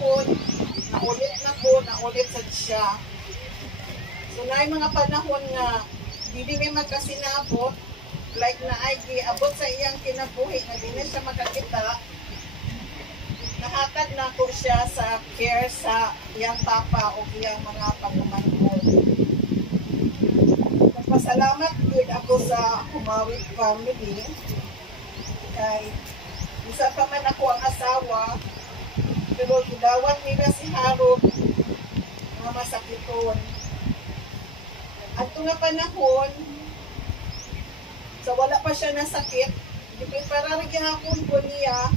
panahon, naulit sa siya. So na mga panahon nga, hindi may magkasinabot, like na ay abot sa iyang kinabuhi, na di na siya makakita, nahatag na ko siya sa care sa iyang papa o iyang mga pagmamangkod. Nagpasalamat din ako sa Humawit family. Kay isa pa man ako ang asawa, pero gidawat nila si Harold nga masakiton. At nga panahon, sa wala pa siya nasakit, ipiparang gihapon ko niya,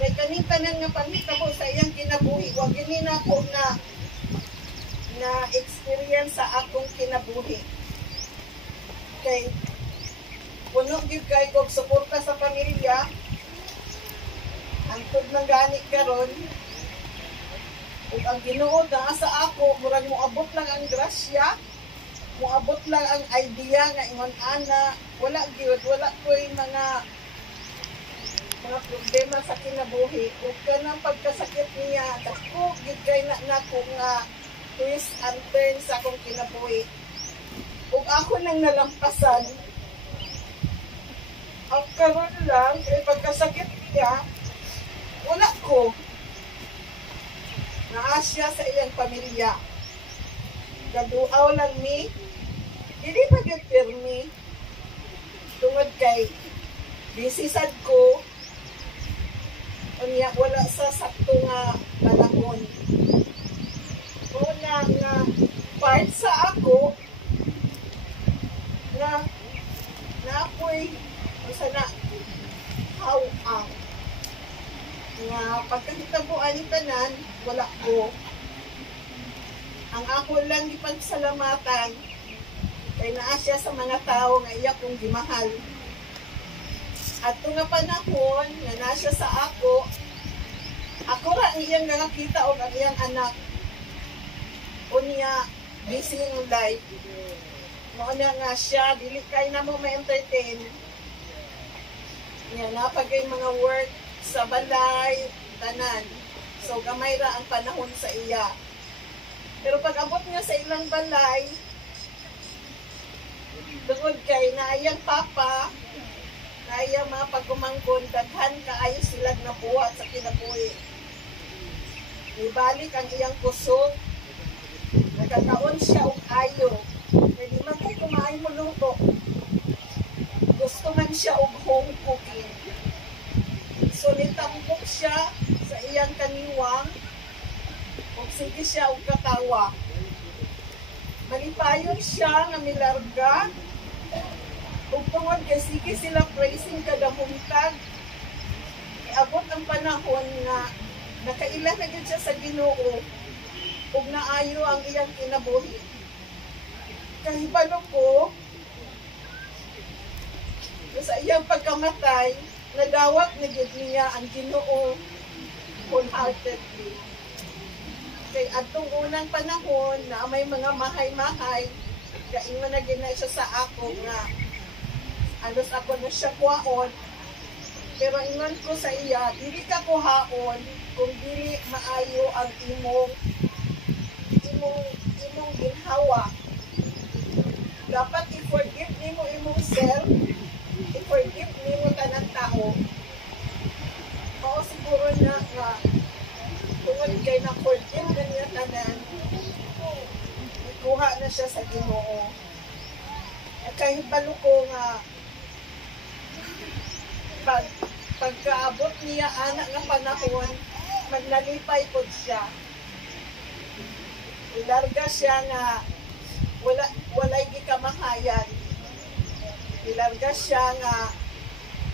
kay kaning tanan nga panghitabo sa iyang kinabuhi, wag gini na ko na experience sa akong kinabuhi. Kay puno gyud kay kog suporta sa pamilya, antod nang gani karon, ug ang Ginoo naa sa ako, murag moabot lang ang grasya, moabot lang ang idea nga ingon ana, wala ko'y mga problema sa kinabuhi. Ug kanang pagkasakit niya, dako gid kay nako nga twist and turn sa akong kinabuhi. Ug ako nang nalampasan. Ang karon lang kay pagkasakit niya, wala ko. Naa siya sa iyang pamilya. Gaduaw lang ni, dili pa gyud pirmi. Tungod kay busy sad ko, unya wala sa sakto nga panahon. Una nga part sa ako na ako'y sana hawang nga pagkakitabuan ni tanan, wala ko. Ang ako lang ipagsalamatan kay naa siya sa mga tao nga iya kong gimahal. At ito nga panahon na nasya sa ako ra ang iyang nakakita o ang iyang anak. O niya, busy in life. Mauna nga siya, dili kay na mo ma-entertain. Niya, napagay mga work sa balay, tanan. So, gamay ra ang panahon sa iya. Pero pag abot niya sa ilang balay, tungod kay na iyang papa, kaya mga pagkumangkon, daghan kaayo sila nabuhat sa kinabuhi. Ibalik ang iyang kusog, nagkataon siya og ayo. Hindi man kay kumain mo luto. Gusto man siya og home cooking. So nitampok siya sa iyang kaniwang, og sige siya og katawa. Malipayon siya nga milarga, ug tungod kay sige sila praising kada muntag. Iabot ang panahon nga nakailan na gyud siya sa Ginoo ug naayo ang iyang kinabuhi. Kahibalo ko sa iyang pagkamatay, nadawat na gyud niya ang Ginoo wholeheartedly. Kay atong unang panahon na may mga mahay-mahay, kaingon na gina siya sa ako nga alos ako na siya kuhaon. Pero ingon ko sa iya, dili ka kuhaon kung dili maayo ang imong ginhawa. Dapat i-forgive nimo imong self, i-forgive nimo tanang tao. Oo, siguro na nga tungod kay na-forgive na niya tanan, ikuha na siya sa Ginoo. At kahibalo ko nga pagkaabot niya anak nga panahon, magnalipay po siya. Ilarga siya nga walay gikamahayan. Ilarga siya nga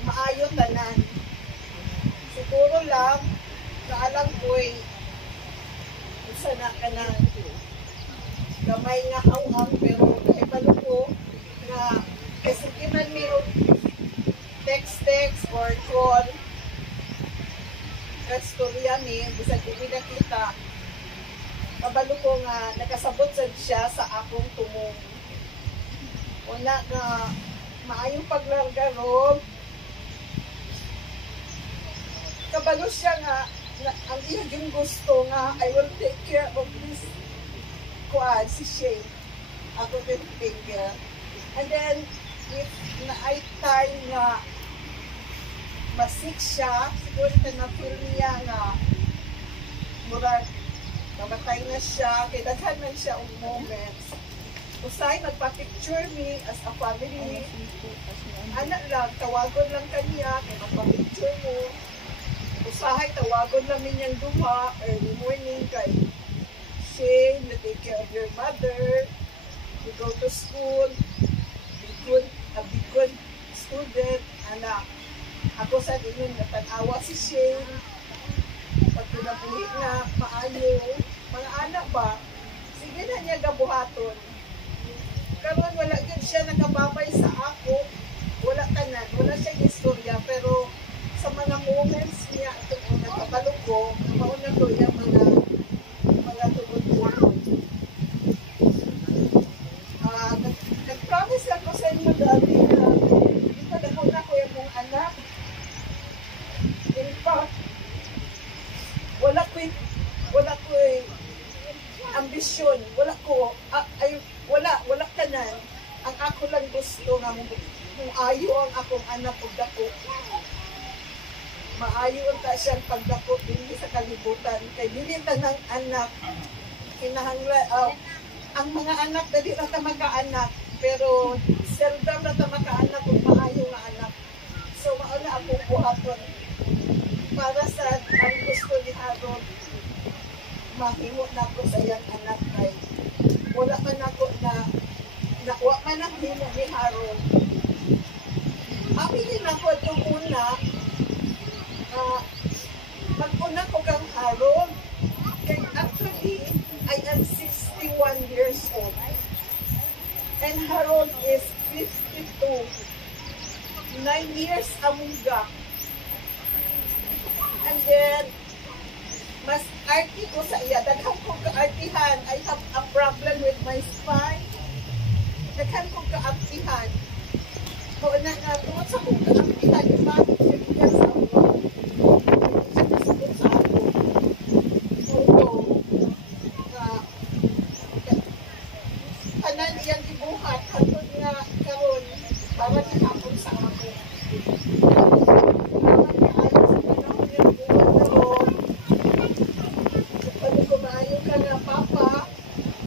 maayo tanan. Siguro lang kaalam ko'y isa na ka na gamay nga hawang, pero kahibalo ko nga kasi man may text or call kastorya ni bisag dili na kita, kabalo ko nga nakasabot sad siya sa akong tumong. Una nga maayong paglarga ron, kabalo siya nga ang iyang gusto nga, I will take care of this kuan, si Shane. Ako will take care. And then, if na ay time nga masik siya, siguro na feel niya nga murag mamatay na siya, kaya daghan man siya ang moments. Usay, magpa-picture me as a family. Anak lang, tawagon lang kanya, kaya magpa-picture mo. Usahay, tawagon lang ninyang duha, early morning, kay Shane, you take care of your mother, you go to school, be good student, anak. Ako sa inyo, natanawa si Shane, pag pinabuhi na, maayo, mga anak ba, sige na niya gabuhaton. Karon wala din siya nakababay sa ako, wala tanan, wala siyang istorya, pero sa mga moments niya, itong nakabalo ko, mauna ko yung mga tugod-tugod. Nag-promise ako sa inyo dati na hindi pa na ko yung mong anak. In fact, wala ko ambisyon, wala kanan. Ang ako lang gusto nga kung ayo ang akong anak ug dako. Maayo ta siyang pagdako dinhi sa kalibutan kay dili tanang anak kinahanglan ang mga anak dali ra ta magkaanak pero seldom ra ta magkaanak ug maayo nga anak. So mao na akong buhaton para sa ang gusto ni Harold mahimo na ko sa iyang anak kay wala man ako na wa man ang himo ni Harold. Aminin ako itong una mag-una ko kang Harold kay actually I am 61 years old and Harold is 52. 9 years among gap. And then mas arty ko sa iya. Daghan kong kaartihan. I have a problem with my spine. Daghan kong kaartihan. Kung na tungod sa kong kaartihan, yung mga siya sa ako. Siya nasugot sa ako. So, kanan iyang ibuhat.